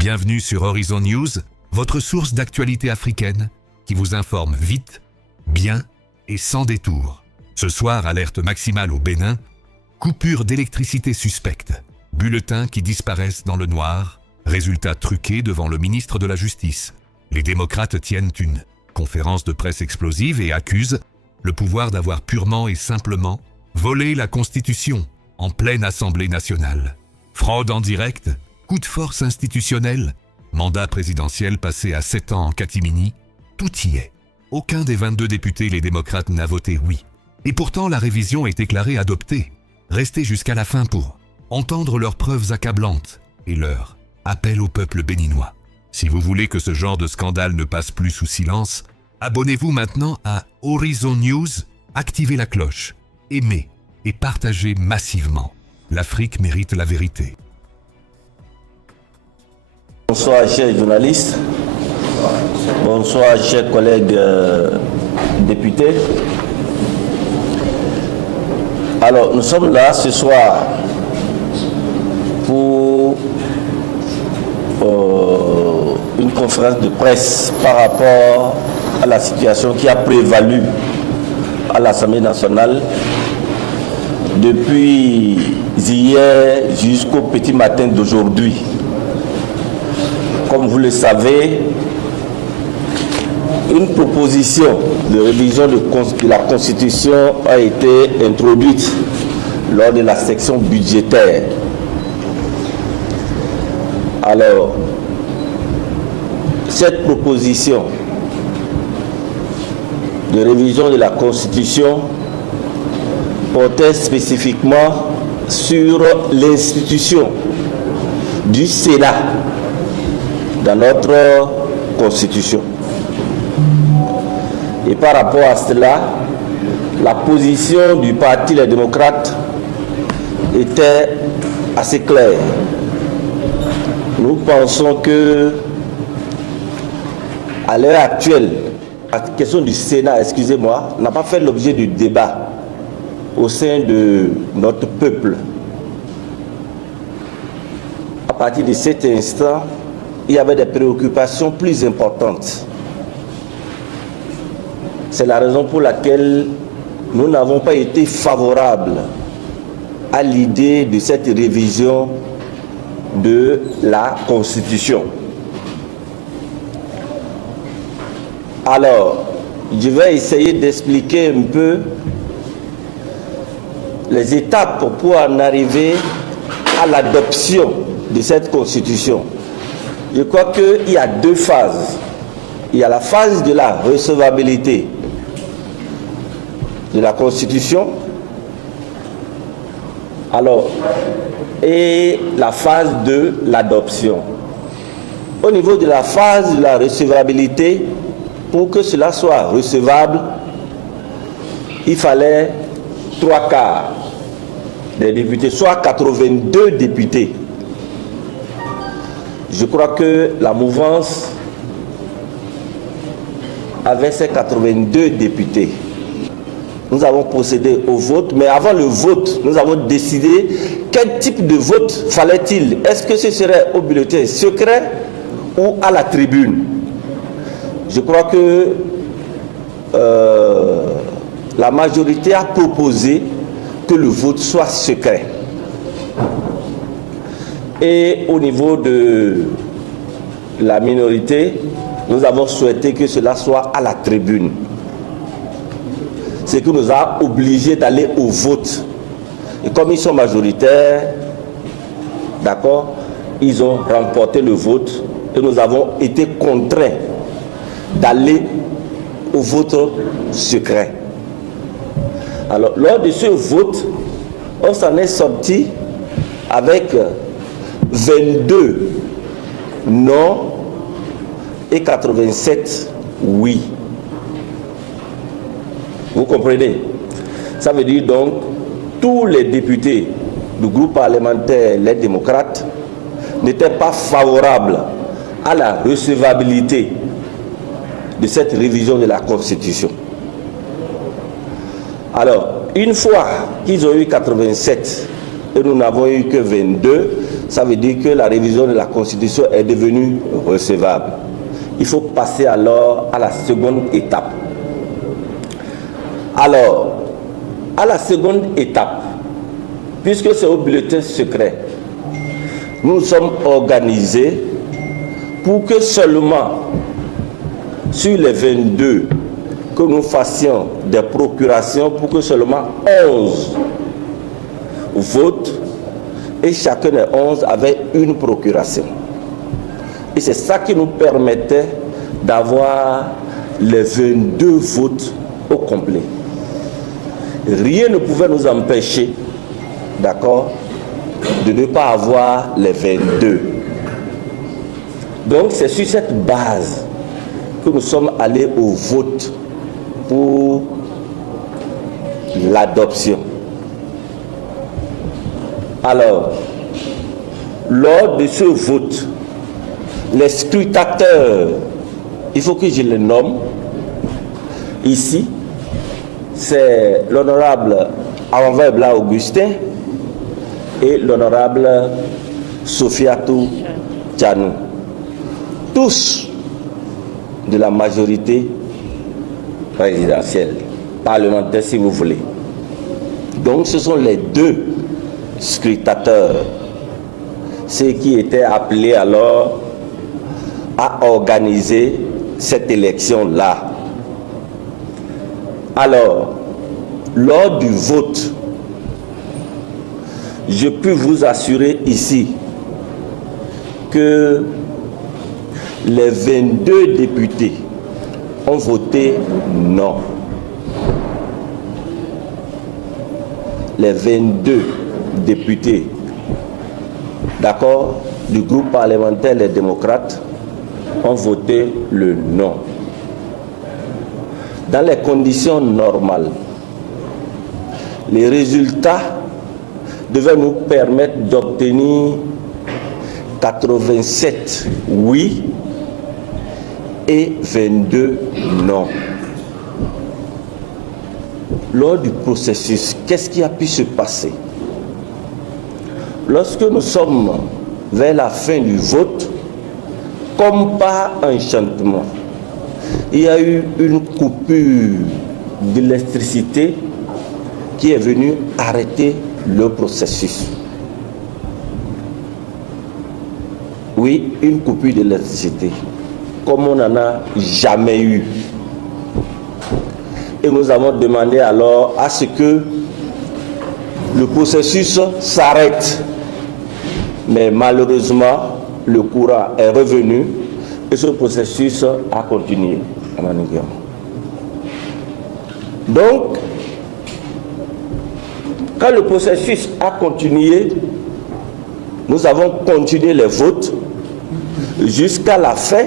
Bienvenue sur Horizon News, votre source d'actualité africaine qui vous informe vite, bien et sans détour. Ce soir, alerte maximale au Bénin, coupure d'électricité suspecte, bulletins qui disparaissent dans le noir, résultats truqués devant le ministre de la Justice. Les démocrates tiennent une conférence de presse explosive et accusent le pouvoir d'avoir purement et simplement volé la Constitution en pleine Assemblée nationale. Fraude en direct, coup de force institutionnel, mandat présidentiel passé à 7 ans en catimini, tout y est. Aucun des 22 députés les démocrates n'a voté oui. Et pourtant la révision est déclarée adoptée. Restez jusqu'à la fin pour entendre leurs preuves accablantes et leur appel au peuple béninois. Si vous voulez que ce genre de scandale ne passe plus sous silence, abonnez-vous maintenant à Horizon News, activez la cloche, aimez et partagez massivement. L'Afrique mérite la vérité. Bonsoir chers journalistes, bonsoir chers collègues députés. Alors nous sommes là ce soir pour une conférence de presse par rapport à la situation qui a prévalu à l'Assemblée nationale depuis hier jusqu'au petit matin d'aujourd'hui. Comme vous le savez, une proposition de révision de la Constitution a été introduite lors de la section budgétaire. Alors, cette proposition de révision de la Constitution portait spécifiquement sur l'institution du Sénat dans notre Constitution. Et par rapport à cela, la position du Parti Les Démocrates était assez claire. Nous pensons que, à l'heure actuelle, la question du Sénat, n'a pas fait l'objet du débat au sein de notre peuple. À partir de cet instant, il y avait des préoccupations plus importantes. C'est la raison pour laquelle nous n'avons pas été favorables à l'idée de cette révision de la Constitution. Alors, je vais essayer d'expliquer un peu les étapes pour en arriver à l'adoption de cette Constitution. Je crois qu'il y a deux phases. Il y a la phase de la recevabilité de la Constitution, et la phase de l'adoption. Au niveau de la phase de la recevabilité, pour que cela soit recevable, il fallait 3/4 des députés, soit 82 députés. Je crois que la mouvance avait ses 82 députés. Nous avons procédé au vote, mais avant le vote, nous avons décidé quel type de vote fallait-il. Est-ce que ce serait au bulletin secret ou à la tribune? Je crois que la majorité a proposé que le vote soit secret. Et au niveau de la minorité, nous avons souhaité que cela soit à la tribune. Ce qui nous a obligés d'aller au vote. Et comme ils sont majoritaires, d'accord, ils ont remporté le vote et nous avons été contraints d'aller au vote secret. Alors, lors de ce vote, on s'en est sorti avec 22 non et 87 oui. Vous comprenez? Ça veut dire donc tous les députés du groupe parlementaire Les Démocrates n'étaient pas favorables à la recevabilité de cette révision de la Constitution. Alors, une fois qu'ils ont eu 87 et nous n'avons eu que 22, ça veut dire que la révision de la Constitution est devenue recevable. Il faut passer alors à la seconde étape. Alors, à la seconde étape, puisque c'est au bulletin secret, nous nous sommes organisés pour que seulement sur les 22 que nous fassions des procurations, pour que seulement 11 votent et chacun des 11 avait une procuration. Et c'est ça qui nous permettait d'avoir les 22 votes au complet. Rien ne pouvait nous empêcher, d'accord, de ne pas avoir les 22. Donc c'est sur cette base que nous sommes allés au vote pour l'adoption. Alors, lors de ce vote, les scrutateurs, il faut que je les nomme ici, c'est l'honorable Avanvebla Augustin et l'honorable Sofiatou Tchanou, tous de la majorité présidentielle, parlementaire si vous voulez. Donc ce sont les deux scrutateurs, ceux qui étaient appelés alors à organiser cette élection-là. Alors, lors du vote, je peux vous assurer ici que les 22 députés ont voté non. Les 22 députés, d'accord, du groupe parlementaire Les Démocrates ont voté le non. Dans les conditions normales, les résultats devaient nous permettre d'obtenir 87 oui et 22 non. Lors du processus, qu'est-ce qui a pu se passer? Lorsque nous sommes vers la fin du vote, comme par enchantement, il y a eu une coupure d'électricité qui est venue arrêter le processus. Oui, une coupure d'électricité, comme on n'en a jamais eu. Et nous avons demandé alors à ce que le processus s'arrête. Mais malheureusement, le courant est revenu et ce processus a continué. Donc, quand le processus a continué, nous avons continué les votes jusqu'à la fin.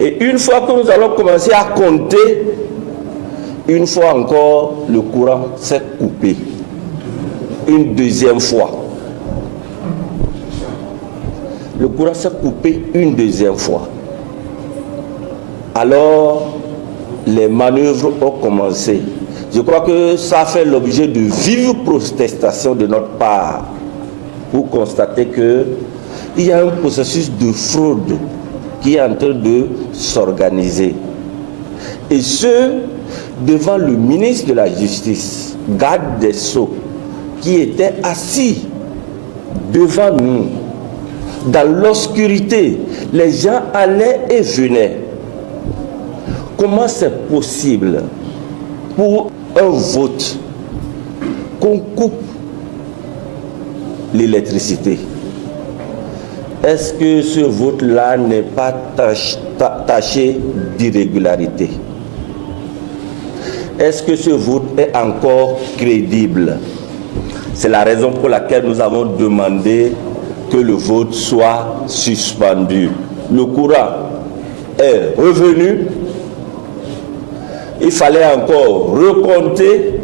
Et une fois que nous allons commencer à compter, une fois encore, le courant s'est coupé. Une deuxième fois. Le courant s'est coupé une deuxième fois. Alors, les manœuvres ont commencé. Je crois que ça a fait l'objet de vives protestations de notre part pour constater qu'il y a un processus de fraude qui est en train de s'organiser. Et ce, devant le ministre de la Justice, garde des Sceaux, qui était assis devant nous. Dans l'obscurité, les gens allaient et venaient. Comment c'est possible pour un vote qu'on coupe l'électricité? Est-ce que ce vote-là n'est pas taché d'irrégularité? Est-ce que ce vote est encore crédible? C'est la raison pour laquelle nous avons demandé que le vote soit suspendu. Le courant est revenu. Il fallait encore recompter.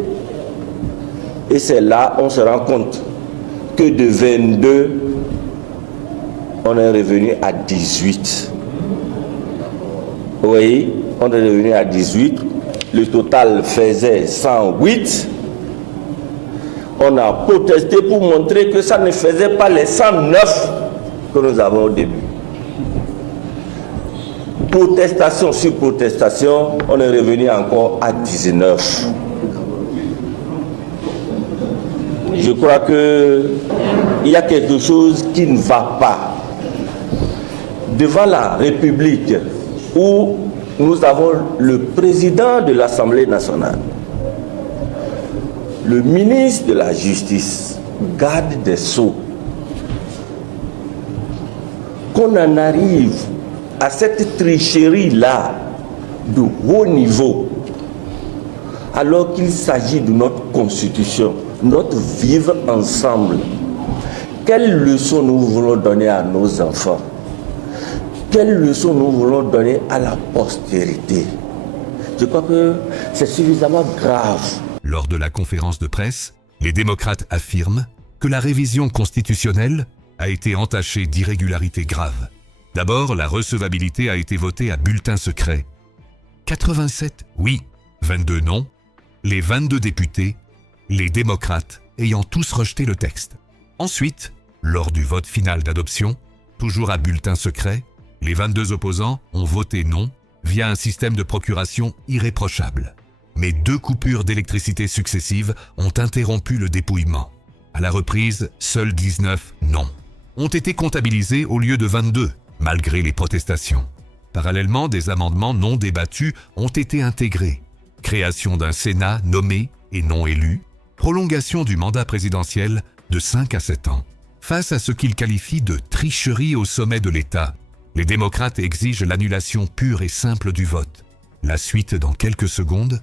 Et c'est là qu'on se rend compte que de 22, on est revenu à 18. Vous voyez, on est revenu à 18. Le total faisait 108. On a protesté pour montrer que ça ne faisait pas les 109 que nous avons au début. Protestation sur protestation, on est revenu encore à 19. Je crois qu'il y a quelque chose qui ne va pas. Devant la République, où nous avons le président de l'Assemblée nationale, le ministre de la Justice, garde des Sceaux, qu'on en arrive à cette tricherie-là de haut niveau, alors qu'il s'agit de notre constitution, notre vivre ensemble. Quelle leçon nous voulons donner à nos enfants? Quelle leçon nous voulons donner à la postérité? Je crois que c'est suffisamment grave. Lors de la conférence de presse, les démocrates affirment que la révision constitutionnelle a été entachée d'irrégularités graves. D'abord, la recevabilité a été votée à bulletin secret. 87 oui, 22 non, les 22 députés, les démocrates ayant tous rejeté le texte. Ensuite, lors du vote final d'adoption, toujours à bulletin secret, les 22 opposants ont voté non via un système de procuration irréprochable. Mais 2 coupures d'électricité successives ont interrompu le dépouillement. À la reprise, seuls 19 non ont été comptabilisés au lieu de 22, malgré les protestations. Parallèlement, des amendements non débattus ont été intégrés. Création d'un Sénat nommé et non élu, prolongation du mandat présidentiel de 5 à 7 ans. Face à ce qu'ils qualifient de tricherie au sommet de l'État, les démocrates exigent l'annulation pure et simple du vote. La suite dans quelques secondes.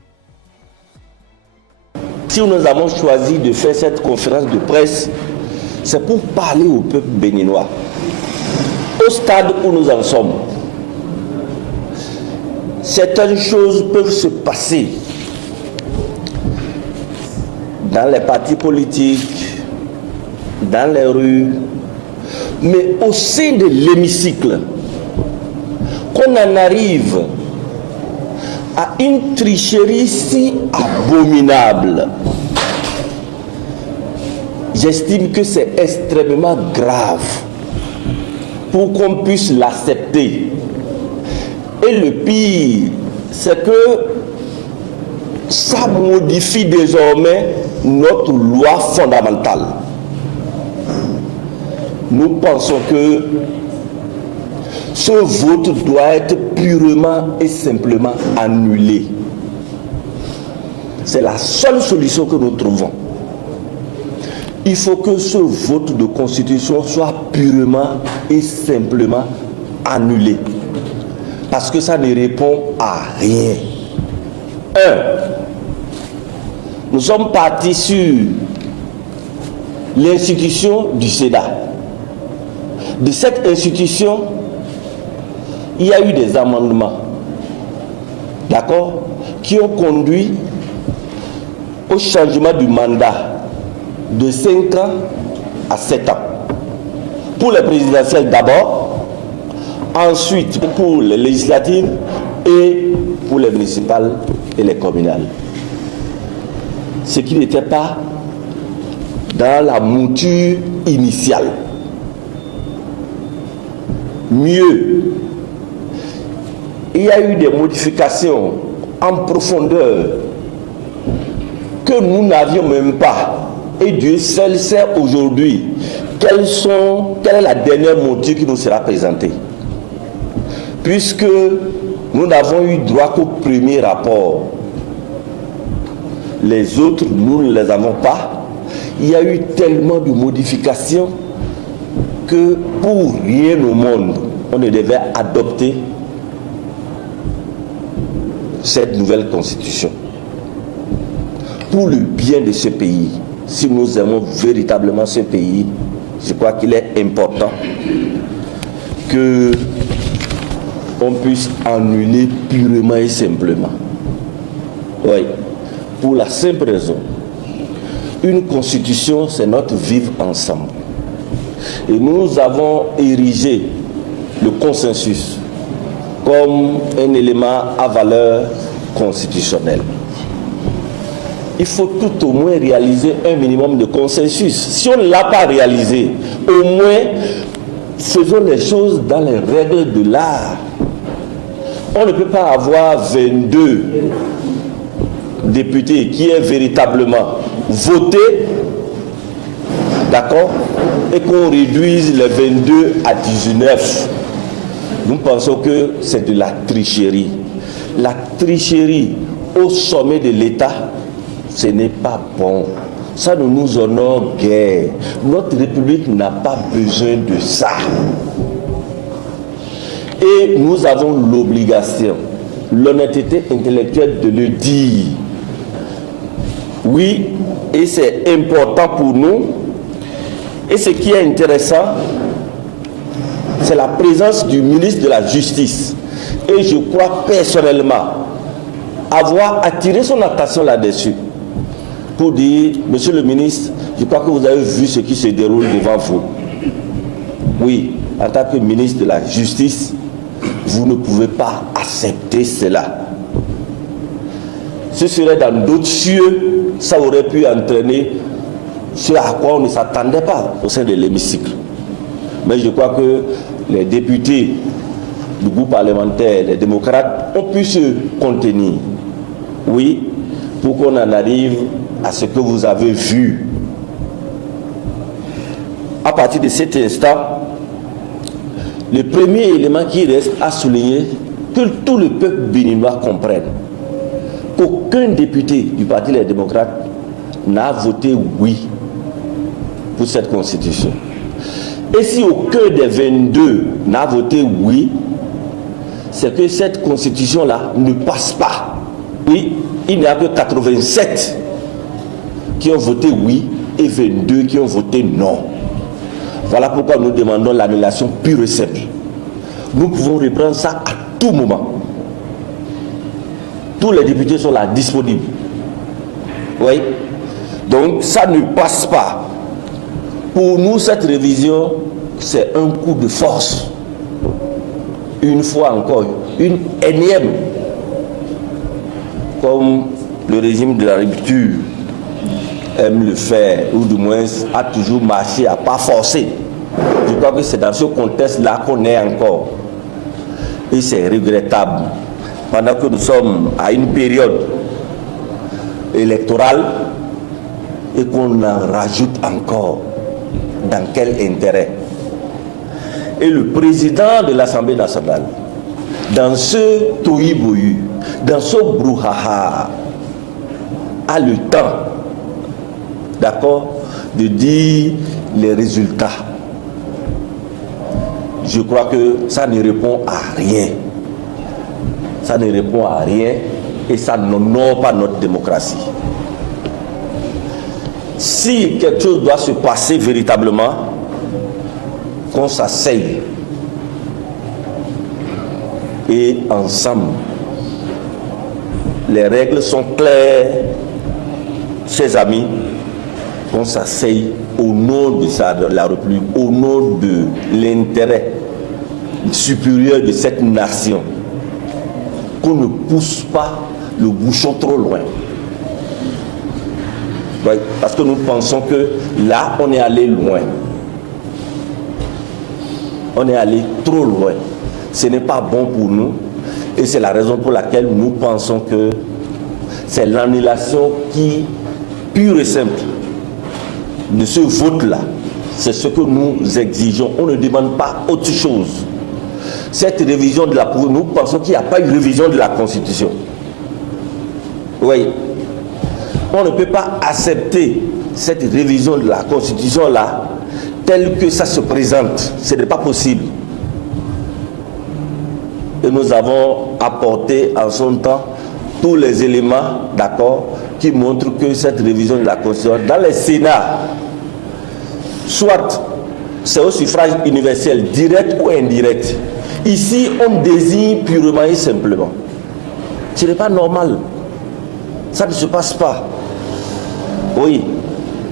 Si nous avons choisi de faire cette conférence de presse, c'est pour parler au peuple béninois. Au stade où nous en sommes, certaines choses peuvent se passer dans les partis politiques, dans les rues, mais au sein de l'hémicycle, qu'on en arrive à une tricherie si abominable. J'estime que c'est extrêmement grave pour qu'on puisse l'accepter. Et le pire, c'est que ça modifie désormais notre loi fondamentale. Nous pensons que ce vote doit être purement et simplement annulé. C'est la seule solution que nous trouvons. Il faut que ce vote de constitution soit purement et simplement annulé. Parce que ça ne répond à rien. Nous sommes partis sur l'institution du Sénat. De cette institution, il y a eu des amendements, d'accord, qui ont conduit au changement du mandat de 5 ans à 7 ans. Pour les présidentielles d'abord, ensuite pour les législatives et pour les municipales et les communales. Ce qui n'était pas dans la mouture initiale. Mieux, il y a eu des modifications en profondeur que nous n'avions même pas. Et Dieu seul sait aujourd'hui quelle est la dernière mouture qui nous sera présentée. Puisque nous n'avons eu droit qu'au premier rapport. Les autres, nous ne les avons pas. Il y a eu tellement de modifications que pour rien au monde, on ne devait adopter cette nouvelle constitution. Pour le bien de ce pays, si nous aimons véritablement ce pays, je crois qu'il est important que on puisse annuler purement et simplement. Oui, pour la simple raison, une constitution, c'est notre vivre ensemble. Et nous avons érigé le consensus comme un élément à valeur constitutionnelle. il faut tout au moins réaliser un minimum de consensus. Si on ne l'a pas réalisé, au moins faisons les choses dans les règles de l'art. On ne peut pas avoir 22 députés qui aient véritablement voté, d'accord, et qu'on réduise les 22 à 19. Nous pensons que c'est de la tricherie. La tricherie au sommet de l'État, ce n'est pas bon. Ça ne nous honore guère. Notre République n'a pas besoin de ça. Et nous avons l'obligation, l'honnêteté intellectuelle de le dire. Oui, et c'est important pour nous. Et ce qui est intéressant, c'est la présence du ministre de la Justice. Et je crois personnellement avoir attiré son attention là-dessus pour dire, monsieur le ministre, je crois que vous avez vu ce qui se déroule devant vous. Oui, en tant que ministre de la Justice, vous ne pouvez pas accepter cela. Ce serait dans d'autres cieux, ça aurait pu entraîner ce à quoi on ne s'attendait pas au sein de l'hémicycle. Mais je crois que les députés du groupe parlementaire, les démocrates, ont pu se contenir. Oui, pour qu'on en arrive à ce que vous avez vu. À partir de cet instant, le premier élément qui reste à souligner, que tout le peuple béninois comprenne qu'aucun député du Parti des démocrates n'a voté oui pour cette constitution. Et si aucun des 22 n'a voté oui, c'est que cette constitution-là ne passe pas. Oui, il n'y a que 87 qui ont voté oui et 22 qui ont voté non. Voilà pourquoi nous demandons l'annulation pure et simple. Nous pouvons reprendre ça à tout moment. Tous les députés sont là, disponibles. Oui. Donc ça ne passe pas. Pour nous, cette révision, c'est un coup de force. Une fois encore, une énième. Comme le régime de la rupture aime le faire, ou du moins a toujours marché à pas forcer. Je crois que c'est dans ce contexte-là qu'on est encore. Et c'est regrettable. Pendant que nous sommes à une période électorale et qu'on en rajoute encore, dans quel intérêt? Et le président de l'Assemblée nationale, dans ce tohu-bohu, dans ce brouhaha, a le temps, d'accord, de dire les résultats. Je crois que ça ne répond à rien. Ça ne répond à rien et ça n'honore pas notre démocratie. Si quelque chose doit se passer véritablement, qu'on s'asseye et ensemble, les règles sont claires, chers amis, qu'on s'asseye au nom de la République, au nom de l'intérêt supérieur de cette nation, qu'on ne pousse pas le bouchon trop loin. Ouais, parce que nous pensons que là, on est allé loin. On est allé trop loin. Ce n'est pas bon pour nous. Et c'est la raison pour laquelle nous pensons que c'est l'annulation qui, pure et simple, de ce vote-là. C'est ce que nous exigeons. On ne demande pas autre chose. Cette révision de la... Nous pensons qu'il n'y a pas une révision de la Constitution. Oui. On ne peut pas accepter cette révision de la Constitution-là telle que ça se présente. Ce n'est pas possible. Et nous avons apporté en son temps tous les éléments, d'accord, qui montrent que cette révision de la Constitution, dans les Sénats, soit c'est au suffrage universel, direct ou indirect. Ici, on désigne purement et simplement. Ce n'est pas normal. Ça ne se passe pas. Oui.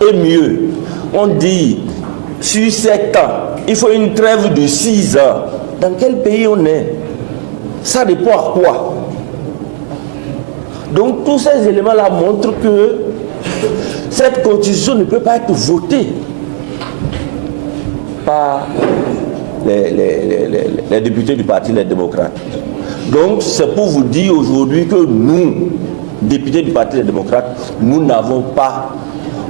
Et mieux, on dit, sur 7 ans, il faut une trêve de 6 ans. Dans quel pays on est? Ça dépend à quoi? Donc tous ces éléments-là montrent que Cette constitution ne peut pas être votée par les députés du Parti des démocrates. Donc c'est pour vous dire aujourd'hui que nous, députés du Parti des démocrates, nous n'avons pas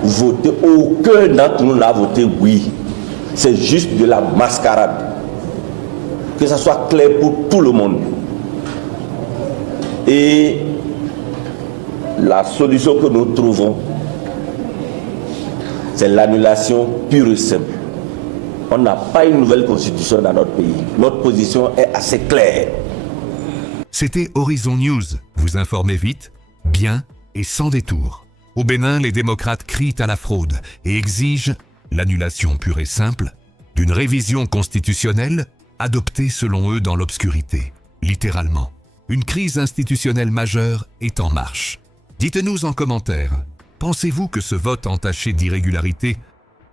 voté, aucun d'entre nous n'a voté oui. C'est juste de la mascarade. Que ça soit clair pour tout le monde. Et la solution que nous trouvons, c'est l'annulation pure et simple. On n'a pas une nouvelle constitution dans notre pays. Notre position est assez claire. C'était Horizon News, vous informez vite, bien et sans détour. Au Bénin, les démocrates crient à la fraude et exigent l'annulation pure et simple d'une révision constitutionnelle adoptée selon eux dans l'obscurité, littéralement. Une crise institutionnelle majeure est en marche. Dites-nous en commentaire, pensez-vous que ce vote entaché d'irrégularité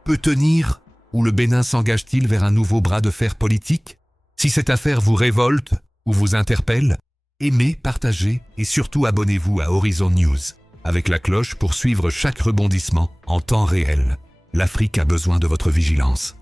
peut tenir ou le Bénin s'engage-t-il vers un nouveau bras de fer politique? Si cette affaire vous révolte ou vous interpelle, aimez, partagez et surtout abonnez-vous à Horizon News avec la cloche pour suivre chaque rebondissement en temps réel. L'Afrique a besoin de votre vigilance.